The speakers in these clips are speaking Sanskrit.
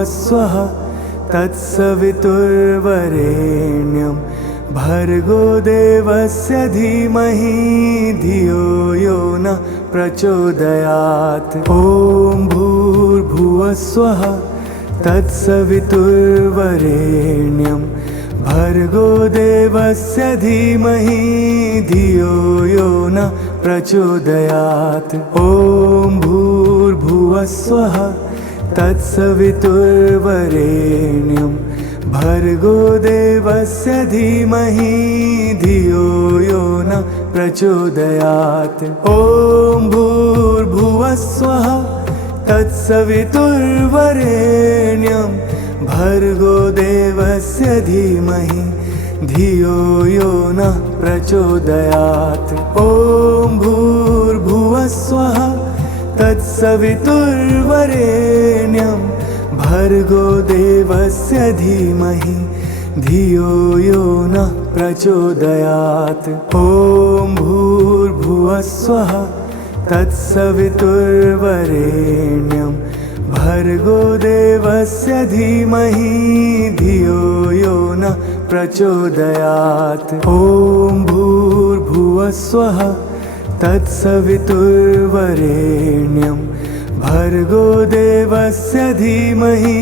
भूर्भुवस्वः तत्सवितुर्वरेण्यं भर्गो देवस्य धीमहि धियो यो नः प्रचोदयात्। ॐ भूर्भुवस्वः तत्सवितुर्वरेण्यं भर्गो देवस्य धीमहि धियो यो नः प्रचोदयात्। ॐ भूर्भुवस्वः तत्सवितुर्वरेण्यं भर्गो देवस्य धीमहि धियो यो नः प्रचोदयात्। ॐ भूर्भुवस्वः तत्सवितुर्वरेण्यं भर्गो देवस्य धीमहि धियो यो नः प्रचोदयात्। ॐ भूर्भुवस्वः तत्सवितुर्वरेण्यं भर्गो देवस्य धीमहि धियो यो नः प्रचोदयात्। ॐ भूर्भुवस्वः तत्सवितुर्वरेण्यं भर्गो देवस्य धीमहि धियो यो नः प्रचोदयात्। ॐ भूर्भुवस्वः तत्सवितुर्वरेण्यं भर्गो देवस्य धीमहि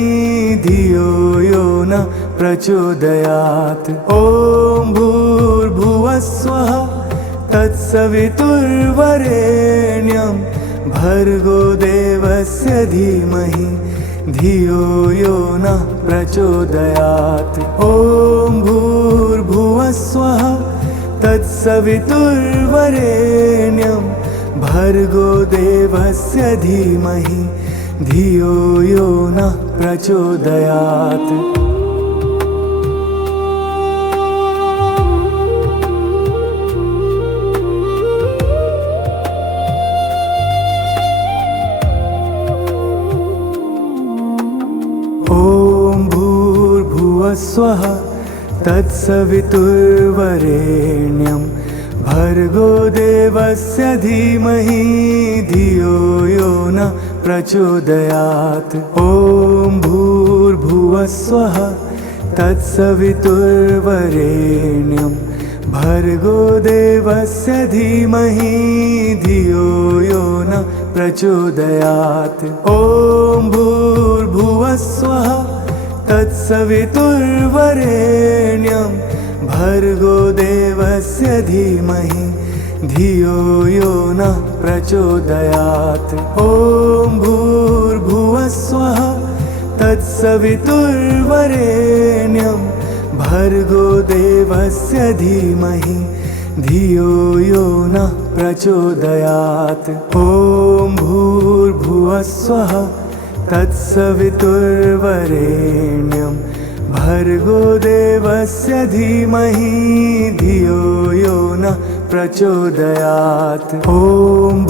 धियो यो नः प्रचोदयात्। ॐ भूर्भुवस्वः तत्सवितुर्वरेण्यं भर्गो देवस्य धीमहि धियो यो नः प्रचोदयात्। ॐ भूर्भुवस्वः तत्सवितुर्वरेण्यं भर्गो देवस्य धीमहि धियो यो नः प्रचोदयात्। ॐ भूर्भुवस्वः तत्सवितुर्वरेण्यं भर्गो देवस्य धीमहि धियो यो नः प्रचोदयात्। ॐ भूर्भुवस्वः तत्सवितुर्वरेण्यं भर्गो देवस्य धीमहि धियो यो नः प्रचोदयात्। ॐ भूर्भुवस्वः तत्सवितुर्वरेण्यं भर्गो देवस्य धीमहि धियो यो नः प्रचोदयात्। ॐ भूर्भुवस्वः तत्सवितुर्वरेण्यं भर्गो देवस्य धीमहि धियो यो नः प्रचोदयात्। ॐ भूर्भुवस्वः तत्सवितुर्वरेण्यं भर्गो देवस्य धीमहि धियो यो नः प्रचोदयात्। ॐ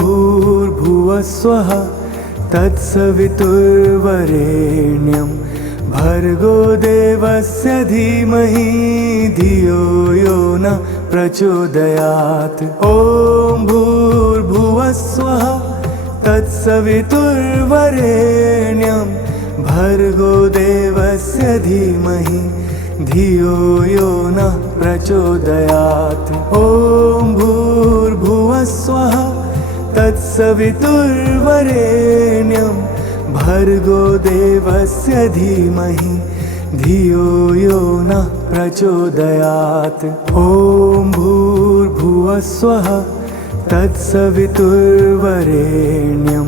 भूर्भुवस्वः तत्सवितुर्वरेण्यं भर्गो देवस्य धीमहि धियो यो नः प्रचोदयात्। ॐ भूर्भुवस्वः तत्सवितुर्वरेण्यं भर्गो देवस्य धीमहि धियो यो नः प्रचोदयात्। ॐ भूर्भुवस्वः तत्सवितुर्वरेण्यं भर्गो देवस्य धीमहि धियो यो नः प्रचोदयात्। ॐ भूर्भुवस्वः तत्सवितुर्वरेण्यं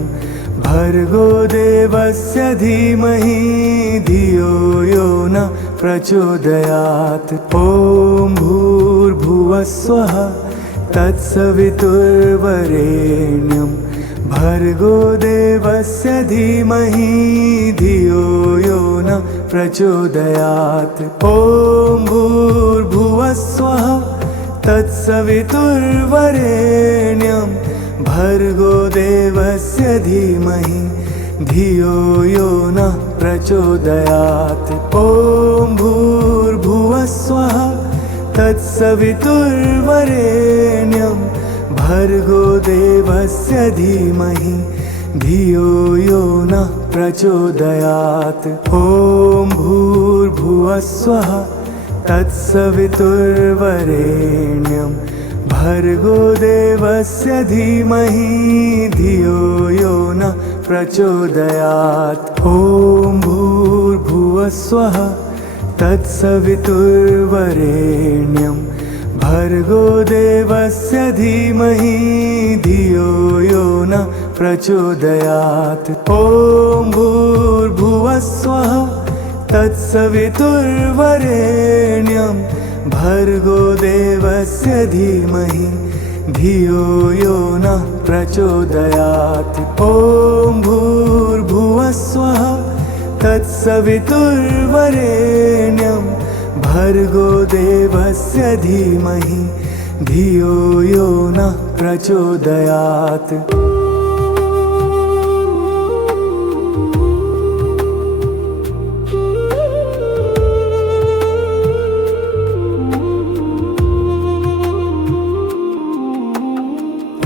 भर्गो देवस्य धीमहि धियो यो नः प्रचोदयात्। ॐ भूर्भुवस्वः तत्सवितुर्वरेण्यं भर्गो देवस्य धीमहि धियो यो नः प्रचोदयात्। ॐ भूर्भुवस्वः तत्सवितुर्वरेण्यं भर्गो देवस्य धीमहि धियो यो नः प्रचोदयात्। ॐ भूर्भुवस्वः तत्सवितुर्वरेण्यं भर्गो देवस्य धीमहि धियो यो नः प्रचोदयात्। ॐ भूर्भुवः स्वः तत्सवितुर्वरेण्यं भर्गो देवस्य धीमहि धियो यो नः प्रचोदयात्। ॐ भूर्भुवः स्वः तत्सवितुर्वरेण्यं भर्गो देवस्य धीमहि धियो यो नः प्रचोदयात्। ॐ भूर्भुवः स्वः तत्सवितुर्वरेण्यं भर्गो देवस्य धीमहि धियो यो नः प्रचोदयात्। ॐ भूर्भुवः स्वः तत्सवितुर्वरेण्यं भर्गो देवस्य धीमहि धियो यो नः प्रचोदयात्।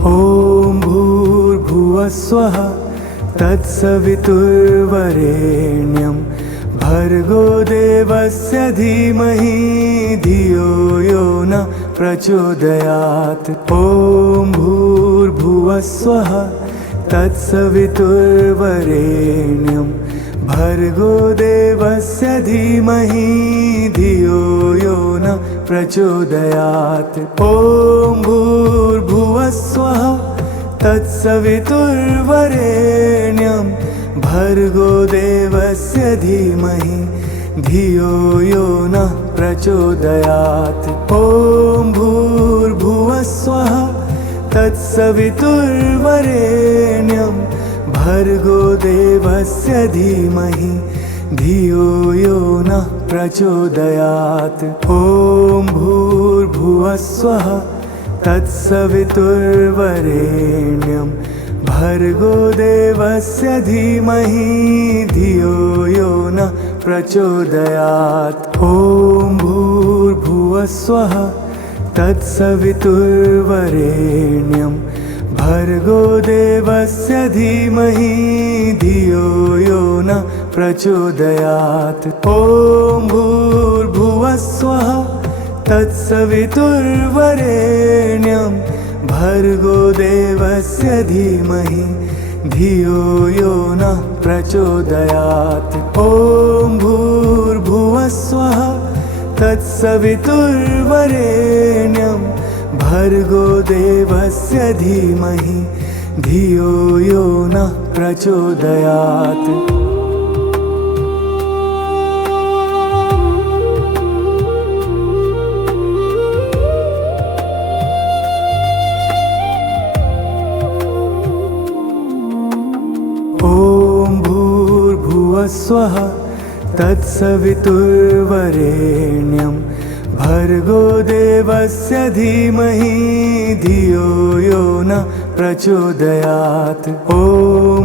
ॐ भूर्भुवः स्वः तत्सवितुर्वरेण्यं भर्गो देवस्य धीमहि धियो यो नः प्रचोदयात्। ॐ भूर्भुवः स्वः तत्सवितुर्वरेण्यं भर्गो देवस्य धीमहि धियो यो नः प्रचोदयात्। ॐ भूर्भुवः स्वः तत्सवितुर्वरेण्यं भर्गो देवस्य धीमहि धियो यो नः प्रचोदयात्। ॐ भूर्भुवः स्वः तत्सवितुर्वरेण्यं भर्गो देवस्य धीमहि धियो यो नः प्रचोदयात्। ॐ भूर्भुवः स्वः तत्सवितुर्वरेण्यं भर्गो देवस्य धीमहि धियो यो नः प्रचोदयात्। ॐ भूर्भुवः स्वः तत्सवितुर्वरेण्यं भर्गो देवस्य धीमहि धियो यो नः प्रचोदयात्। ॐ भूर्भुवः स्वः तत्सवितुर्वरेण्यं भर्गो देवस्य धीमहि धियो यो नः प्रचोदयात्। ॐ भूर्भुवः स्वः तत्सवितुर्वरेण्यं भर्गो देवस्य धीमहि धियो यो नः प्रचोदयात्। ॐ भूर्भुवः स्वः तत्सवितुर्वरेण्यं भर्गो देवस्य धीमहि धियो यो नः प्रचोदयात्। ॐ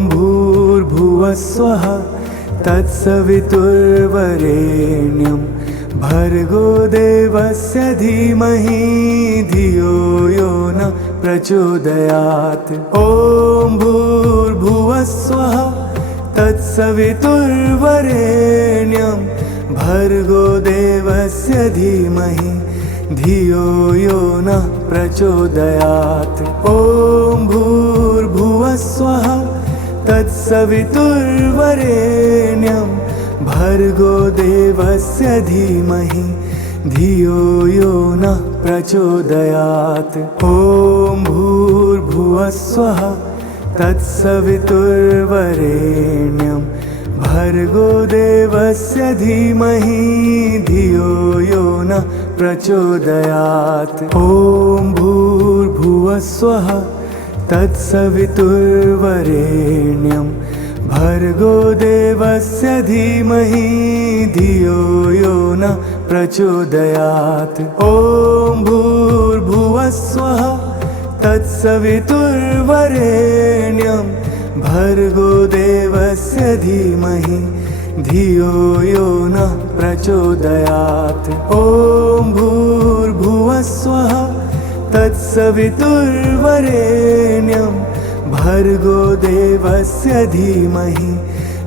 भूर्भुवः स्वः तत्सवितुर्वरेण्यं भर्गो देवस्य धीमहि धियो यो नः प्रचोदयात्। ॐ भूर्भुवः स्वः तत्सवितुर्वरेण्यं भर्गो देवस्य धीमहि धियो यो नः प्रचोदयात्। ॐ भूर्भुवः स्वः तत्सवितुर्वरेण्यं भर्गो देवस्य धीमहि धियो यो नः प्रचोदयात्। ॐ भूर्भुवः स्वः तत्सवितुर्वरेण्यं भर्गो देवस्य धीमहि धियो यो नः प्रचोदयात्। ॐ भूर्भुवः स्वः तत्सवितुर्वरेण्यं भर्गो देवस्य धीमहि धियो यो नः प्रचोदयात्। ॐ भूर्भुवः स्वः तत्सवितुर्वरेण्यं भर्गो देवस्य धीमहि धियो यो नः प्रचोदयात्। ॐ भूर्भुवः स्वः तत्सवितुर्वरेण्यं भर्गो देवस्य धीमहि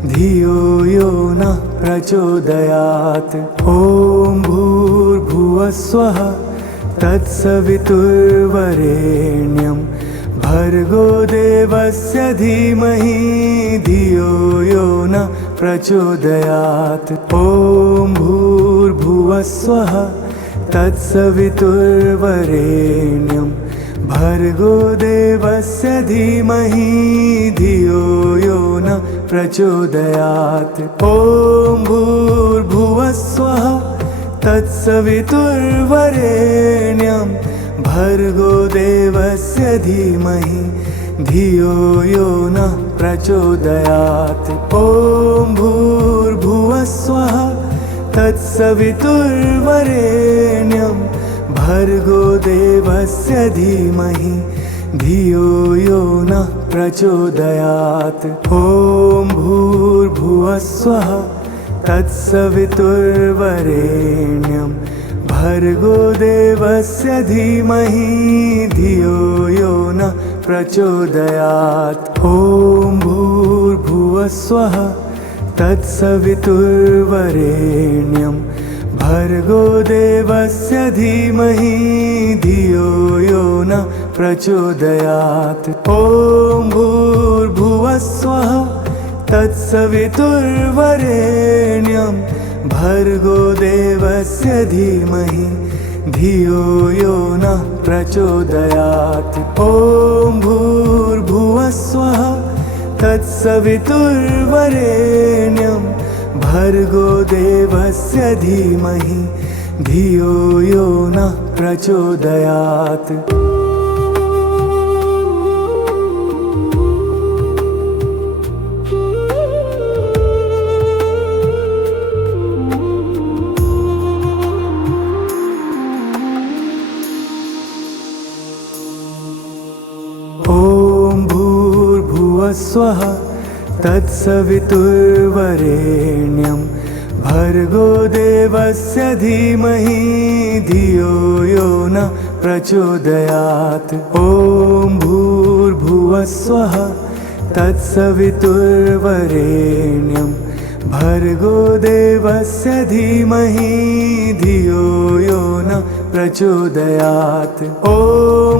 धियो यो नः प्रचोदयात्। ॐ भूर्भुवस्वः तत्सवितुर्वरेण्यं भर्गो देवस्य धीमहि धियो यो नः प्रचोदयात्। ॐ भूर्भुवस्वः तत्सवितुर्वरेण्यं भर्गो देवस्य धीमहि धियो यो नः प्रचोदयात्। ॐ भूर्भुवस्वः तत्सवितुर्वरेण्यं भर्गो देवस्य धीमहि धियो यो नः प्रचोदयात्। ॐ भूर्भुवस्वः तत्सवितुर्वरेण्यं भर्गो देवस्य धीमहि धियो यो नः प्रचोदयात्। ॐ भूर्भुवस्वः तत्सवितुर्वरेण्यं भर्गो देवस्य धीमहि धियो यो नः प्रचोदयात्। ॐ भूर्भुवस्वः तत्सवितुर्वरेण्यं भर्गो देवस्य धीमहि धियो यो नः प्रचोदयात्। ॐ भूर्भुवस्वः तत्सवितुर्वरेण्यं भर्गो देवस्य धीमहि धियो यो नः प्रचोदयात्। ॐ भूर्भुवस्वः तत्सवितुर्वरेण्यं भर्गो देवस्य धीमहि धियो यो नः प्रचोदयात्। ॐ भूर्भुवस्वः तत्सवितुर्वरेण्यं भर्गो देवस्य धीमहि धियो यो नः प्रचोदयात्। ॐ भूर्भुवस्वः तत्सवितुर्वरेण्यं भर्गो देवस्य धीमहि धियो यो नः प्रचोदयात्। ॐ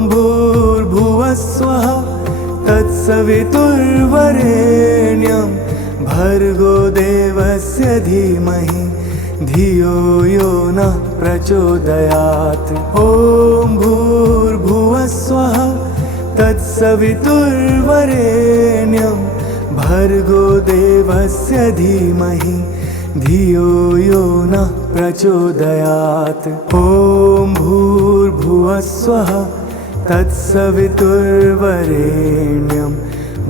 भूर्भुवस्वः तत्सवितुर्वरेण्यं भर्गो देवस्य धीमहि धियो यो नः प्रचोदयात्। ॐ भूर्भुवस्वः तत्सवितुर्वरेण्यं भर्गो देवस्य धीमहि धियो यो नः प्रचोदयात्। ॐ भूर्भुवस्वः तत्सवितुर्वरेण्यं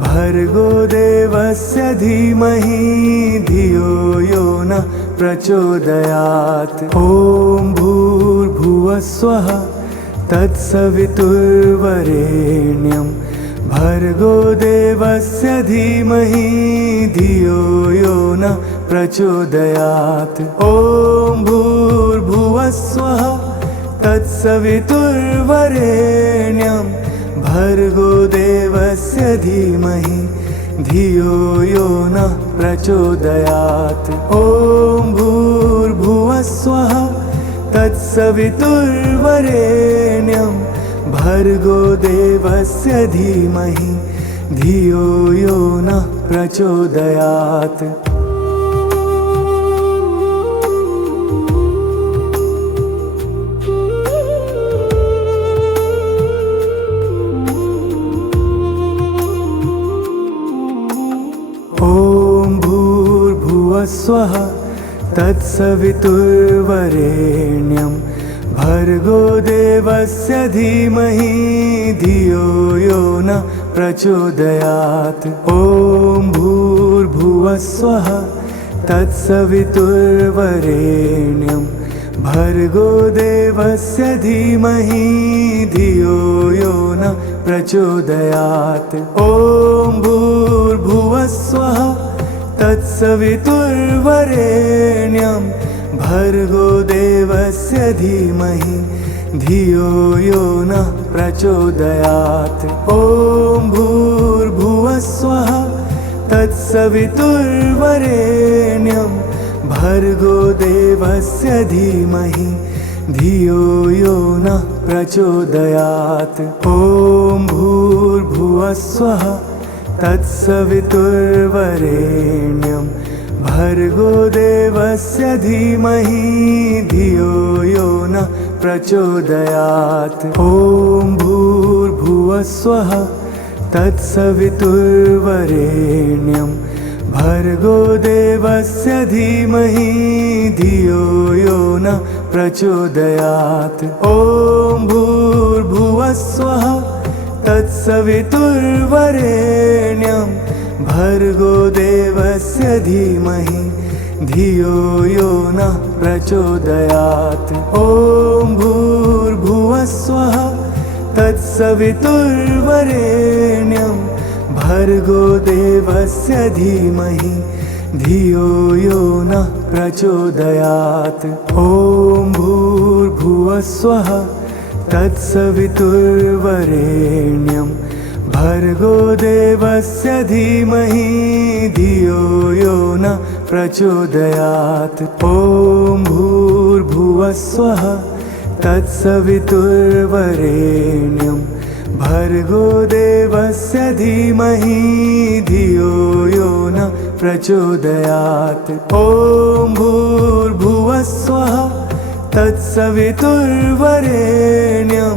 भर्गो देवस्य धीमहि धियो यो नः प्रचोदयात्। ॐ भूर्भुवस्वः तत्सवितुर्वरेण्यं भर्गो देवस्य धीमहि धियो यो नः प्रचोदयात्। ॐ भूर्भुवस्वः तत्सवितुर्वरेण्यं भर्गो देवस्य धीमहि धियो यो नः प्रचोदयात्। ॐ भूर्भुवस्वः तत्सवितुर्वरेण्यं भर्गो देवस्य धीमहि धियो यो नः प्रचोदयात्। ॐ भूर्भुवस्वः तत्सवितुर्वरेण्यं भर्गो देवस्य धीमहि धियो यो नः प्रचोदयात्। ॐ भूर्भुवस्वः तत्सवितुर्वरेण्यं भर्गो देवस्य धीमहि धियो यो नः प्रचोदयात्। ॐ भूर्भुवस्वः तत्सवितुर्वरेण्यं भर्गो देवस्य धीमहि धियो यो नः प्रचोदयात्। ॐ भूर्भुवस्वः तत्सवितुर्वरेण्यं भर्गो देवस्य धीमहि धियो यो नः प्रचोदयात्। ॐ भूर्भुवः स्वः तत्सवितुर्वरेण्यं भर्गो देवस्य धीमहि धियो यो नः प्रचोदयात्। ॐ भूर्भुवः स्वः तत्सवितुर्वरेण्यं भर्गो देवस्य धीमहि धियो यो नः प्रचोदयात्। ॐ भूर्भुवः स्वः तत्सवितुर्वरेण्यं भर्गो देवस्य धीमहि धियो यो नः प्रचोदयात्। ॐ भूर्भुवः स्वः तत्सवितुर्वरेण्यं भर्गो देवस्य धीमहि धियो यो नः प्रचोदयात्। ॐ भूर्भुवः स्वः तत्सवितुर्वरेण्यं भर्गो देवस्य धीमहि धियो यो नः प्रचोदयात्। ॐ भूर्भुवः स्वः तत्सवितुर्वरेण्यं भर्गो देवस्य धीमहि धियो यो नः प्रचोदयात्। ॐ भूर्भुवः स्वः तत्सवितुर्वरेण्यं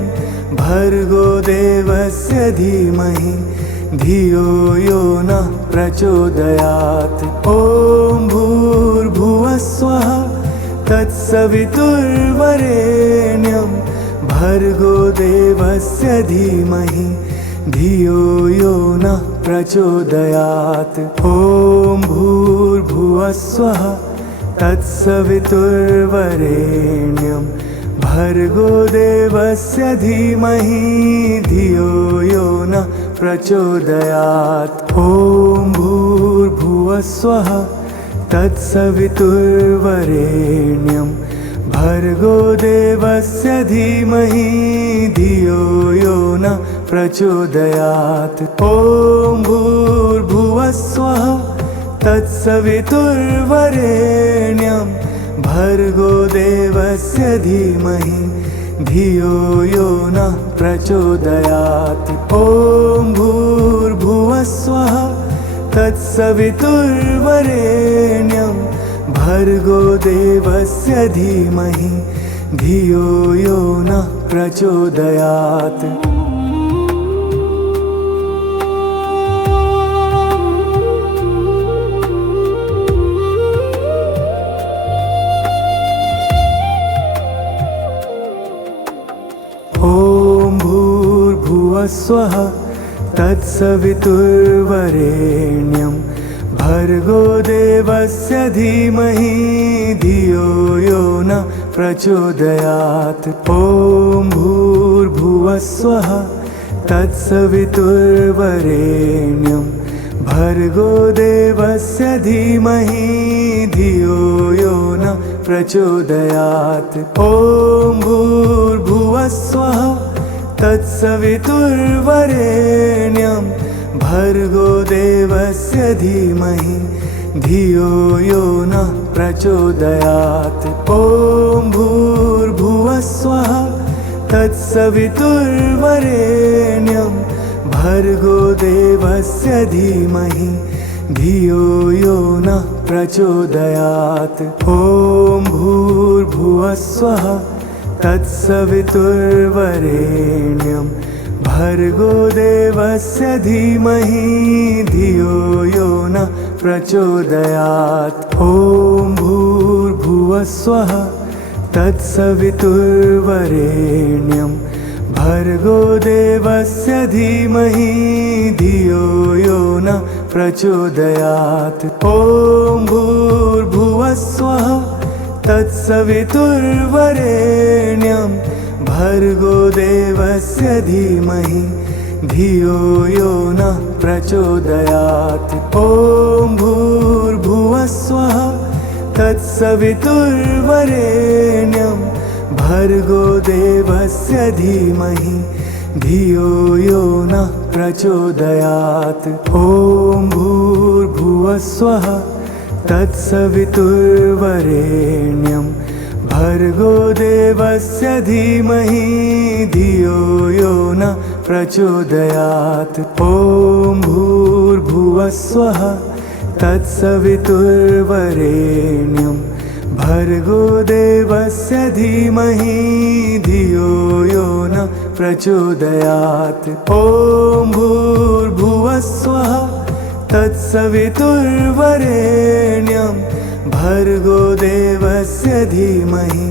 भर्गो देवस्य धीमहि धियो यो नः प्रचोदयात्। ॐ भूर्भुवः स्वः तत्सवितुर्वरेण्यं भर्गो देवस्य धीमहि धियो यो नः प्रचोदयात्। ॐ भूर्भुवः स्वः तत्सवितुर्वरेण्यं भर्गो देवस्य धीमहि धियो यो नः प्रचोदयात्। ॐ भूर्भुवः स्वः तत्सवितुर्वरेण्यं भर्गो देवस्य धीमहि धियो यो नः प्रचोदयात्। ॐ भूर्भुवः स्वः तत्सवितुर्वरेण्यं भर्गो देवस्य धीमहि धियो यो नः प्रचोदयात्। ॐ भूर्भुवः स्वः तत्सवितुर्वरेण्यं भर्गो देवस्य धीमहि धियो यो नः प्रचोदयात्। ॐ भूर्भुवः स्वः तत्सवितुर्वरेण्यं भर्गो देवस्य धीमहि धियो यो नः प्रचोदयात्। ॐ भूर्भुवः स्वः तत्सवितुर्वरेण्यं भर्गो देवस्य धीमहि धियो यो नः प्रचोदयात्। ॐ भूर्भुवः स्वः तत्सवितुर्वरेण्यं भर्गो देवस्य धीमहि धियो यो नः प्रचोदयात्। ॐ भूर्भुवः स्वः तत्सवितुर्वरेण्यं भर्गो देवस्य धीमहि धियो यो नः प्रचोदयात्। ॐ भूर्भुवः स्वः तत्सवितुर्वरेण्यं भर्गो देवस्य धीमहि धियो यो नः प्रचोदयात्। ॐ भूर्भुवः स्वः तत्सवितुर्वरेण्यं भर्गो देवस्य धीमहि धियो यो नः प्रचोदयात्। ॐ भूर्भुवः स्वः तत्सवितुर्वरेण्यं भर्गो देवस्य धीमहि धियो यो नः प्रचोदयात्। ॐ भूर्भुवः स्वः तत्सवितुर्वरेण्यं भर्गो देवस्य धीमहि धियो यो नः प्रचोदयात्। ॐ भूर्भुवः स्वः तत्सवितुर्वरेण्यं भर्गो देवस्य धीमहि धियो यो न प्रचोदयात्। ॐ भूर्भुवः स्वः तत्सवितुर्वरेण्यं भर्गो देवस्य धीमहि धियो यो न प्रचोदयात्। ॐ भूर्भुवः स्वः तत्सवितुर्वरेण्यं भर्गो देवस्य धीमहि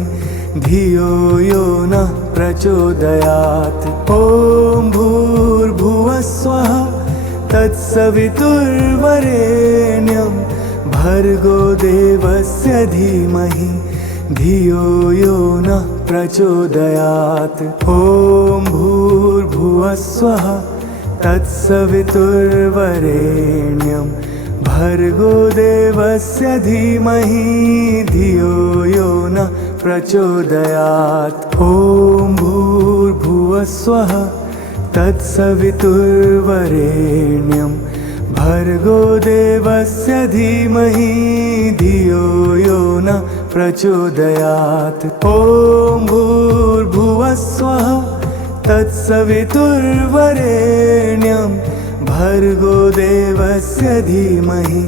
धियो यो न प्रचोदयात्। ॐ भूर्भुवः स्वः तत्सवितुर्वरेण्यं भर्गो देवस्य धीमहि धियो यो न प्रचोदयात्। ॐ भूर्भुवः स्वः तत्सवितुर्वरेण्यं भर्गो देवस्य धीमहि धियो यो न प्रचोदयात्। ॐ भूर्भुवः स्वः तत्सवितुर्वरेण्यं भर्गो देवस्य धीमहि धियो यो न प्रचोदयात्। ॐ भूर्भुवः स्वः तत्सवितुर्वरेण्यं भर्गो देवस्य धीमहि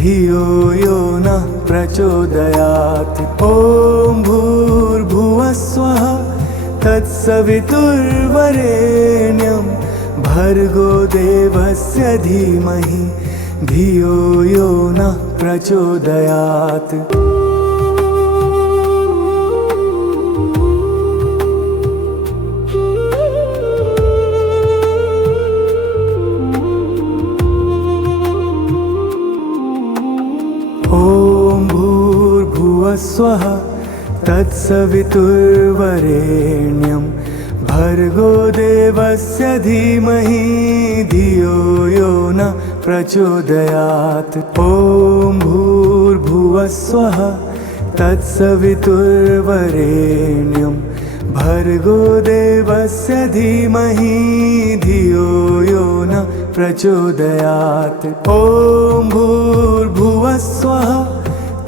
धियो यो न प्रचोदयात्। ॐ भूर्भुवः स्वः तत्सवितुर्वरेण्यं भर्गो देवस्य धीमहि धियो यो न प्रचोदयात्। ॐ भूर्भुवः स्वः तत्सवितुर्वरेण्यं भर्गो देवस्य धीमहि धियो यो न प्रचोदयात्। ॐ भूर्भुवः स्वः तत्सवितुर्वरेण्यं भर्गो देवस्य धीमहि धियो यो न प्रचोदयात्। ॐ भूर्भुवः स्वः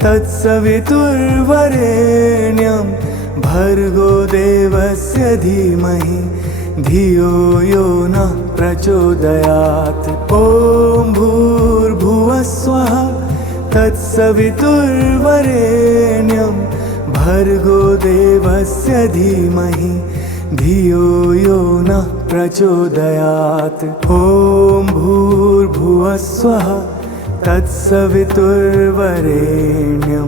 तत्सवितुर्वरेण्यं भर्गो देवस्य धीमहि धियो यो न प्रचोदयात्। ॐ भूर्भुवः स्वः तत्सवितुर्वरेण्यं भर्गो देवस्य धीमहि धियो यो न प्रचोदयात्। ॐ भूर्भुवः स्वः तत्सवितुर्वरेण्यं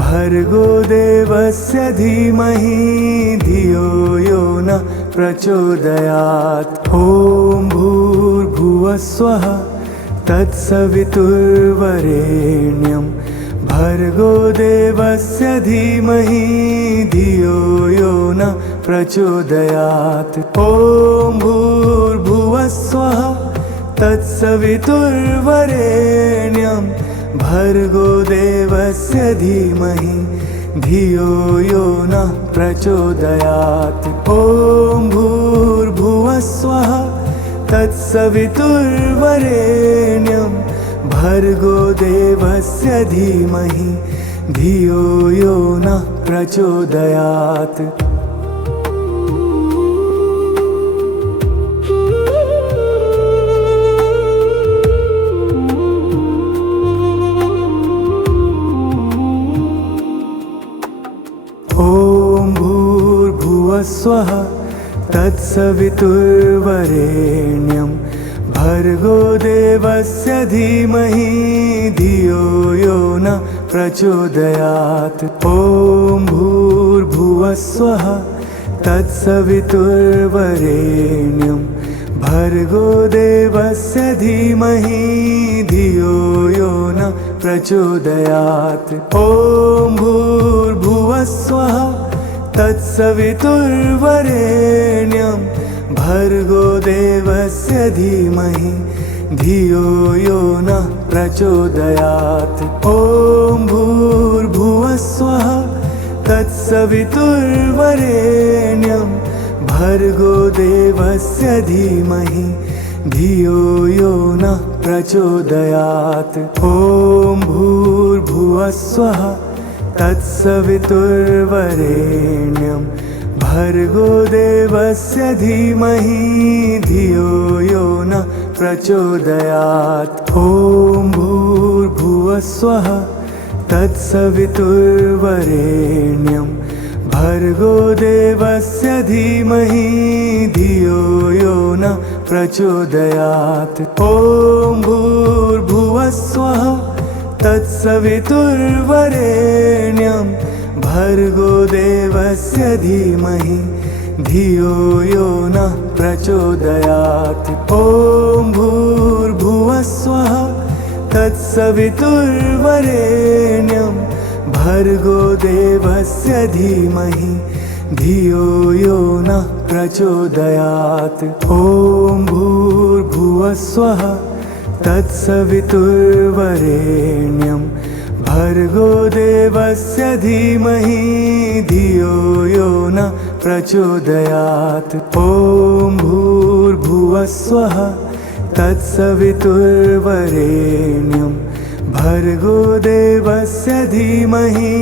भर्गो देवस्य धीमहि धियो यो न प्रचोदयात्। ॐ भूर्भुवः स्वः तत्सवितुर्वरेण्यं भर्गो देवस्य धीमहि धियो यो न प्रचोदयात्। ॐ भूर्भुवः स्वः तत्सवितुर्वरेण्यं भर्गो देवस्य धीमहि धियो यो न प्रचोदयात्। ॐ भूर्भुवः स्वः तत्सवितुर्वरेण्यं भर्गो देवस्य धीमहि धियो यो न प्रचोदयात्। ॐ भूर्भुवः स्वः तत्सवितुर्वरेण्यं भर्गो देवस्य धीमहि धियो यो न प्रचोदयात्। ॐ भूर्भुवः स्वः तत्सवितुर्वरेण्यं भर्गो देवस्य धीमहि धियो यो न प्रचोदयात्। ॐ भूर्भुवः स्वः तत्सवितुर्वरेण्यं भर्गो देवस्य धीमहि धियो यो न प्रचोदयात्। ॐ भूर्भुवः स्वः तत्सवितुर्वरेण्यं भर्गो देवस्य धीमहि धियो यो नः प्रचोदयात्। ॐ भूर्भुवः स्वः तत्सवितुर्वरेण्यं भर्गो देवस्य धीमहि धियो यो नः प्रचोदयात्। ॐ भूर्भुवः स्वः तत्सवितुर्वरेण्यं भर्गो देवस्य धीमहि धियो यो नः प्रचोदयात्। ॐ भूर्भुवः स्वः तत्सवितुर्वरेण्यं भर्गो देवस्य धीमहि धियो यो नः प्रचोदयात्। ॐ भूर्भुवः स्वः तत्सवितुर्वरेण्यं भर्गो देवस्य धीमहि धियो यो नः प्रचोदयात्। ॐ भूर्भुवः स्वः तत्सवितुर्वरेण्यं भर्गो देवस्य धीमहि धियो यो नः प्रचोदयात्। ॐ भूर्भुवः स्वः तत्सवितुर्वरेण्यं भर्गो देवस्य धीमहि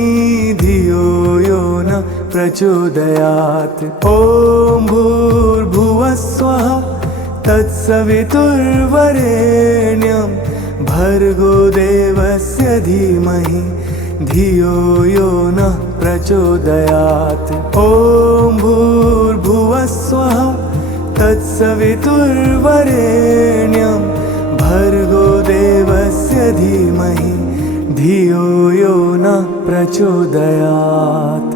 धियो यो नः प्रचोदयात्। ॐ भूर्भुवः स्वः तत्सवितुर्वरेण्यं भर्गो देवस्य धीमहि धियो यो नः प्रचोदयात्। ॐ भूर्भुवः स्वः तत्सवितुर्वरेण्यं भर्गो देवस्य धीमहि धियो यो नः प्रचोदयात्।